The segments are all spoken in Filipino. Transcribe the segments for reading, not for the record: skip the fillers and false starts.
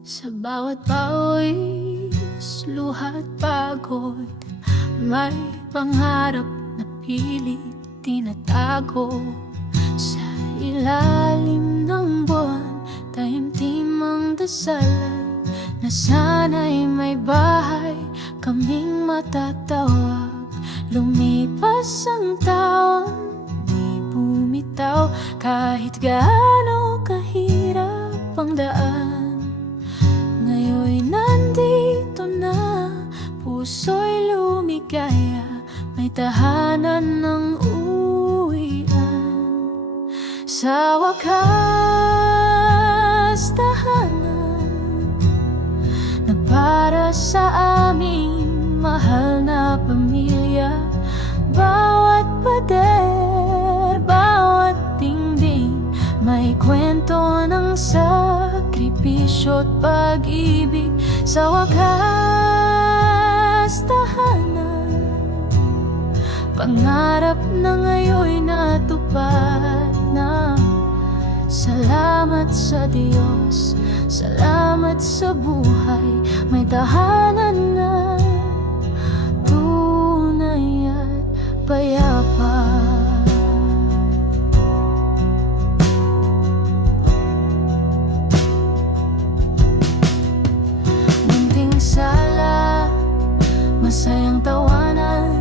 Sa bawat pawis, luha at pagod, may pangarap na pilit tinatago. Sa ilalim ng buwan, taimtim ang dasalan, na sana'y may bahay kaming matatawag. Lumipas ang taon, di bumitaw, kahit gaano kahirap ang daan. Ngayon'y nandito na, puso'y lumigaya, may tahanan ng uwian. Sa wakas, tahanan na para sa aming mahal na pamilya. Bawat pader, bawat dingding, may kwento ng sakripisyo at pag-ibig. Sa wakas, tahanan, pangarap na ngayon'y natupad na. Salamat sa Diyos, salamat sa buhay, may tahanan na tunay at payapa. Munting sala, masayang tawanan,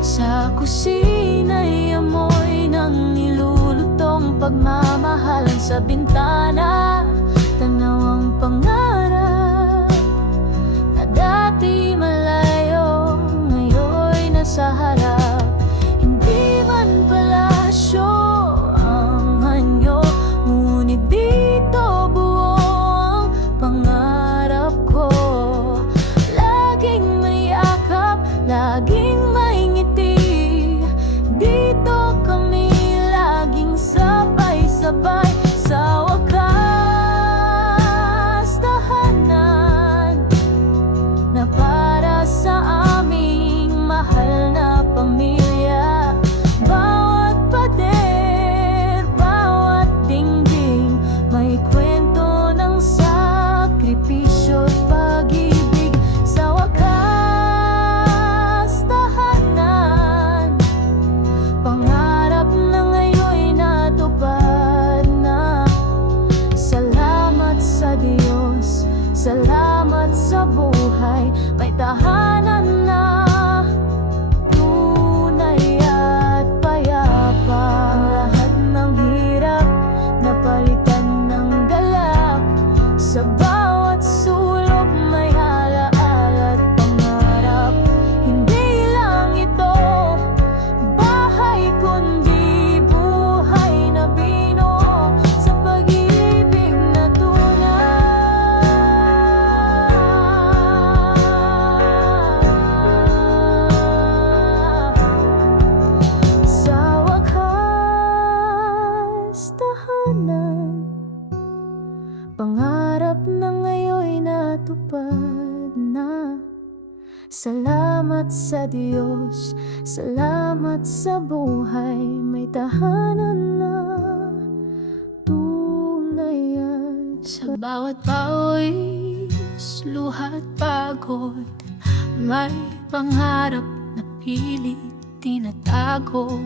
sa kusina'y amoy ng nilulutong pagmamahalan. Sa bintana, tanaw ang pangarap na dati malayo, ngayon'y nasa harap. Hindi man palasyo ang anyo, ngunit dito buo ang pangarap ko. Laging may yakap, laging may ngiti, dito kami laging sabay-sabay. Sa wakas, tahanan na para sa aming mahal na pamilya. Bawat pader, bawat dingding, may kwento ng sakripisyo at pag-ibig. Sa wakas, tahanan, pangarap na ngayon'y natupad na. Salamat sa Diyos, salamat sa buhay, may tahanan na tunay at payapa. Ang lahat ng hirap napalitan ng galak, sa bawat sulok may alaala at pangarap. Hindi lang ito bahay, kundi buhay na binuo sa pag-ibig na tunay. Sa wakas, tahanan, pangarap na ngayon'y natupad na. Salamat sa Diyos, salamat sa buhay, may tahanan na tunay at sa bawat pawis, luha at pagod, may pangarap na pilit tinatago.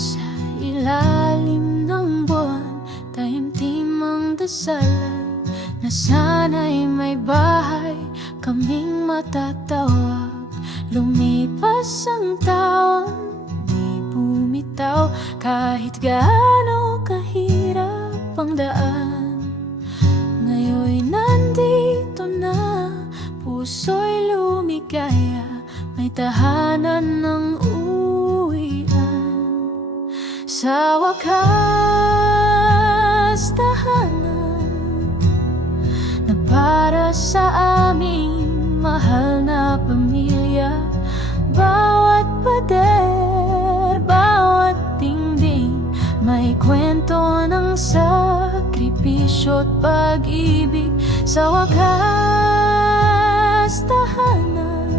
Sa ilalim ng buwan, taimtim ang dasalan, na sana'y may bahay kaming matatawag. Lumipas ang taon, di bumitaw, kahit gaano kahirap ang daan. Ngayon'y nandito na, puso'y lumigaya, may tahanan ng uwian. Sa wakas, tahanan na para sa aming mahal na pamilya. Bawat pader, bawat dingding, may kwento ng sakripisyo at pag-ibig. Sa wakas, tahanan,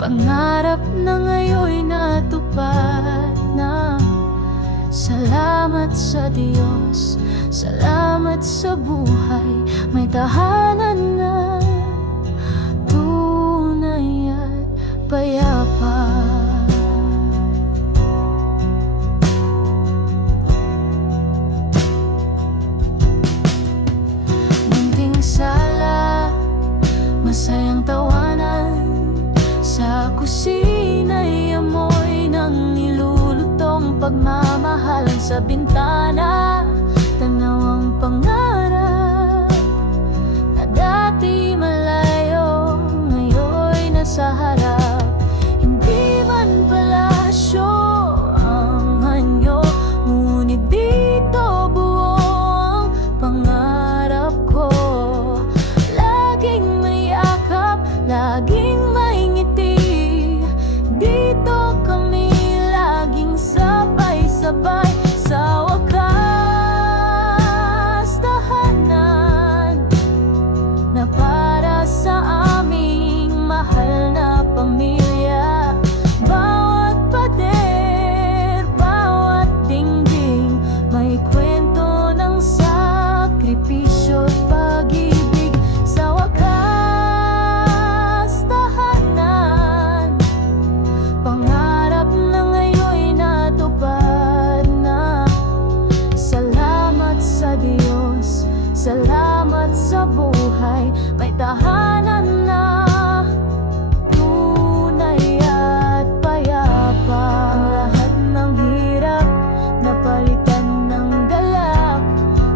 pangarap na ngayon'y natupad na. Salamat sa Diyos, salamat sa buhay, may tahanan na tunay at payapa. Munting sala, masayang tawanan, sa kusina'y amoy ng nilulutong pagmamahalan. Sa bintana, tanaw ang pangarap na dati malayo, ngayon'y nasa harap. Hindi man palasyo ang anyo, ngunit dito buo ang pangarap ko. Laging may yakap, laging may ngiti, dito kami laging sabay-sabay. Sa wakas, tahanan na para sa aming mahal na pamilya. Bawat pader, bawat dingding, may kwento ng sakripisyo at pag-ibig. Sa wakas, tahanan, pangarap na ngayon'y natupad na. Salamat sa Diyos, salamat sa buhay, may tahanan na tunay at payapa. Ang lahat ng hirap napalitan ng galak,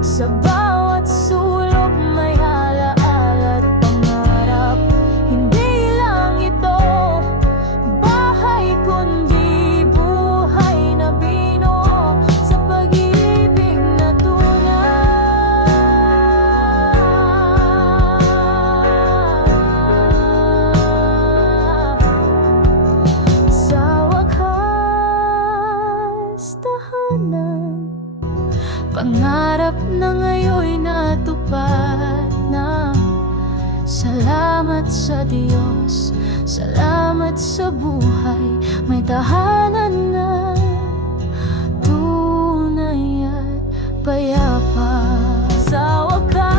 sa bawat sulok may alaala at pangarap. Hindi lang ito bahay, kundi buhay na binuo sa pag-ibig na tunay. Sa wakas, tahanan, pangarap na ngayon'y natupad na. Salamat sa Diyos, salamat sa buhay, may tahanan na tunay at payapa. Sa wakas,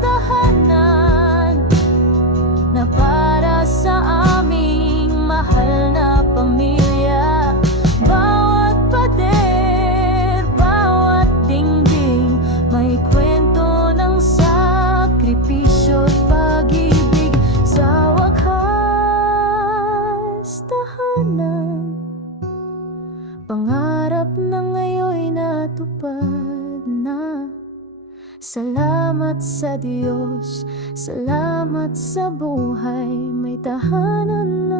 tahanan na para sa aming mahal na pamilya. Bawat pader, bawat dingding, may kwento ng sakripisyo at pag-ibig. Sa wakas, tahanan, pangarap na ngayon'y natupad na. Salamat sa Diyos, salamat sa buhay, may tahanan na